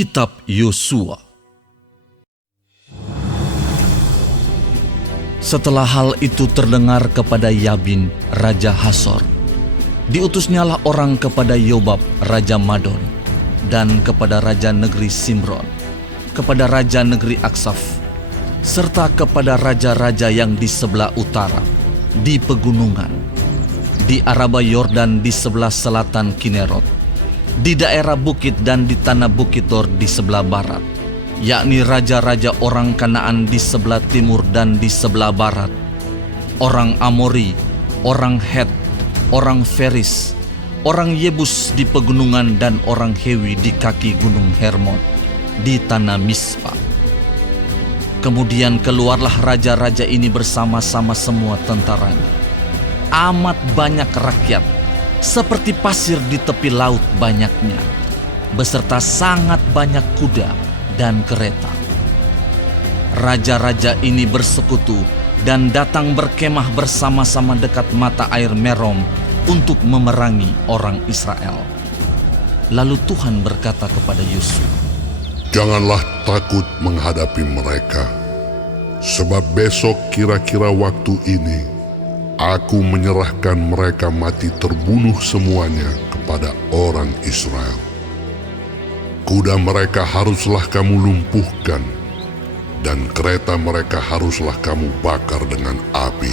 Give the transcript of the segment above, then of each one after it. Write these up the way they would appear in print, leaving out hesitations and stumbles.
Kitab Yosua. Setelah hal itu terdengar kepada Yabin, Raja Hasor, diutusnyalah orang kepada Yobab, Raja Madon, dan kepada Raja Negeri Simron, kepada Raja Negeri Aksaf, serta kepada raja-raja yang di sebelah utara, di pegunungan, di Araba Yordan di sebelah selatan Kinerot, di daerah bukit dan di tanah bukit Dor di sebelah barat, yakni raja-raja orang Kanaan di sebelah timur dan di sebelah barat, orang Amori, orang Het, orang Feris, orang Yebus di pegunungan dan orang Hewi di kaki gunung Hermon, di tanah Mispa. Kemudian keluarlah raja-raja ini bersama-sama semua tentaranya. Amat banyak rakyat, seperti pasir di tepi laut banyaknya, beserta sangat banyak kuda dan kereta. Raja-raja ini bersekutu dan datang berkemah bersama-sama dekat mata air Merom untuk memerangi orang Israel. Lalu Tuhan berkata kepada Yosua, "Janganlah takut menghadapi mereka, sebab besok kira-kira waktu ini Aku menyerahkan mereka mati terbunuh semuanya kepada orang Israel. Kuda mereka haruslah kamu lumpuhkan, dan kereta mereka haruslah kamu bakar dengan api."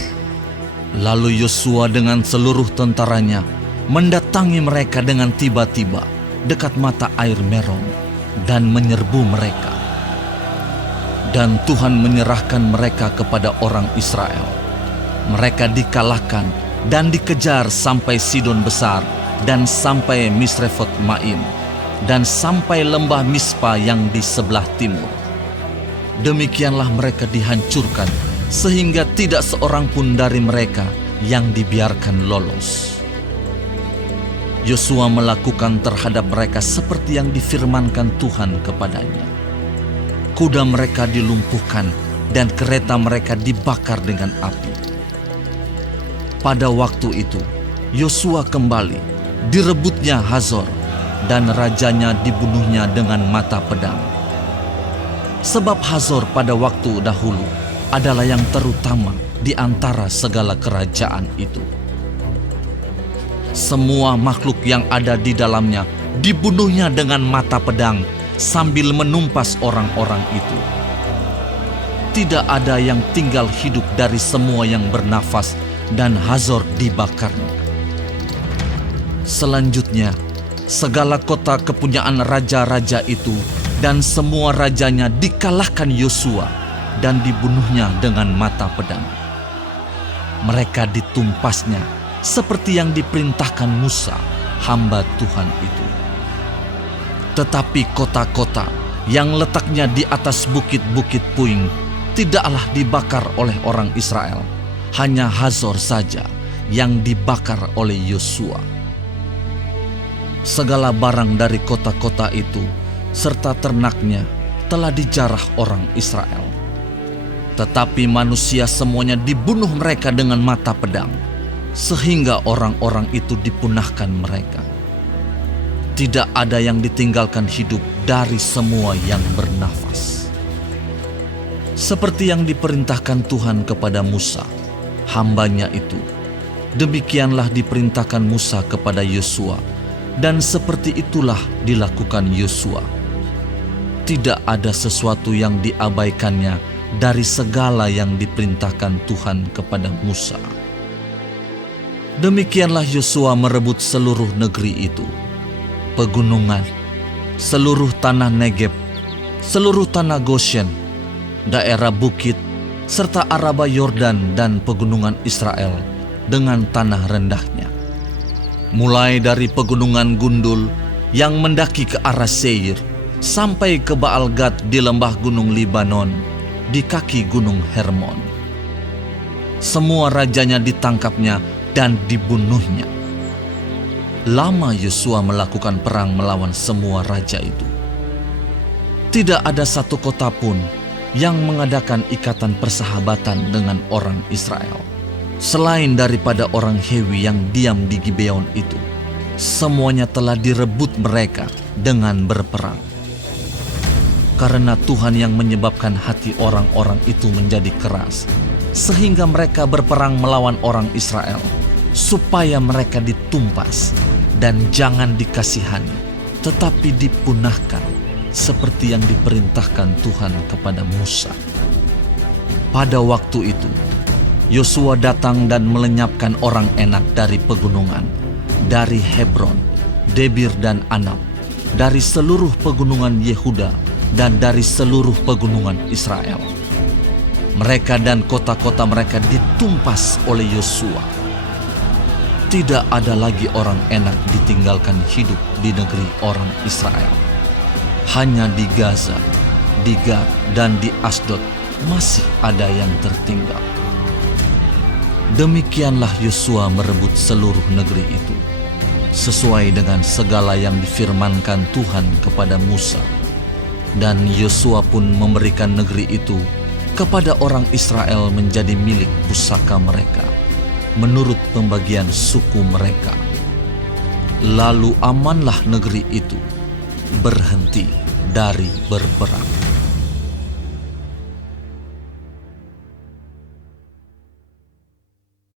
Lalu Yosua dengan seluruh tentaranya mendatangi mereka dengan tiba-tiba dekat mata air Merom dan menyerbu mereka. Dan Tuhan menyerahkan mereka kepada orang Israel. Mereka dikalahkan dan dikejar sampai Sidon Besar dan sampai Misrefot Maim dan sampai lembah Mispa yang di sebelah timur. Demikianlah mereka dihancurkan sehingga tidak seorang pun dari mereka yang dibiarkan lolos. Yosua melakukan terhadap mereka seperti yang difirmankan Tuhan kepadanya. Kuda mereka dilumpuhkan dan kereta mereka dibakar dengan api. Pada waktu itu, Yosua kembali, direbutnya Hazor, dan rajanya dibunuhnya dengan mata pedang. Sebab Hazor pada waktu dahulu adalah yang terutama di antara segala kerajaan itu. Semua makhluk yang ada di dalamnya dibunuhnya dengan mata pedang sambil menumpas orang-orang itu. Tidak ada yang tinggal hidup dari semua yang bernafas, dan Hazor dibakarnya. Selanjutnya, segala kota kepunyaan raja-raja itu dan semua rajanya dikalahkan Yosua dan dibunuhnya dengan mata pedang. Mereka ditumpasnya seperti yang diperintahkan Musa, hamba Tuhan itu. Tetapi kota-kota yang letaknya di atas bukit-bukit puing tidaklah dibakar oleh orang Israel. Hanya Hazor saja yang dibakar oleh Yosua. Segala barang dari kota-kota itu serta ternaknya telah dijarah orang Israel. Tetapi manusia semuanya dibunuh mereka dengan mata pedang, sehingga orang-orang itu dipunahkan mereka. Tidak ada yang ditinggalkan hidup dari semua yang bernafas. Seperti yang diperintahkan Tuhan kepada Musa, hambanya itu, demikianlah diperintahkan Musa kepada Yosua, dan seperti itulah dilakukan Yosua. Tidak ada sesuatu yang diabaikannya dari segala yang diperintahkan Tuhan kepada Musa. Demikianlah Yosua merebut seluruh negeri itu, pegunungan, seluruh tanah Negeb, seluruh tanah Goshen, daerah bukit, serta Araba Yordan dan pegunungan Israel dengan tanah rendahnya. Mulai dari pegunungan Gundul yang mendaki ke arah Seir, sampai ke Baal-Gad di lembah gunung Libanon, di kaki gunung Hermon. Semua rajanya ditangkapnya dan dibunuhnya. Lama Yosua melakukan perang melawan semua raja itu. Tidak ada satu kota pun yang mengadakan ikatan persahabatan dengan orang Israel, selain daripada orang Hewi yang diam di Gibeon itu. Semuanya telah direbut mereka dengan berperang. karena Tuhan yang menyebabkan hati orang-orang itu menjadi keras, sehingga mereka berperang melawan orang Israel, supaya mereka ditumpas dan jangan dikasihani, tetapi dipunahkan, seperti yang diperintahkan Tuhan kepada Musa. Pada waktu itu, Yosua datang dan melenyapkan orang Enak dari pegunungan, dari Hebron, Debir dan Anab, dari seluruh pegunungan Yehuda, dan dari seluruh pegunungan Israel. Mereka dan kota-kota mereka ditumpas oleh Yosua. Tidak ada lagi orang Enak ditinggalkan hidup di negeri orang Israel. Hanya di Gaza, di Gad, dan di Asdod masih ada yang tertinggal. Demikianlah Yosua merebut seluruh negeri itu, sesuai dengan segala yang difirmankan Tuhan kepada Musa. Dan Yosua pun memberikan negeri itu kepada orang Israel menjadi milik pusaka mereka, menurut pembagian suku mereka. Lalu amanlah negeri itu, berhenti dari berperang.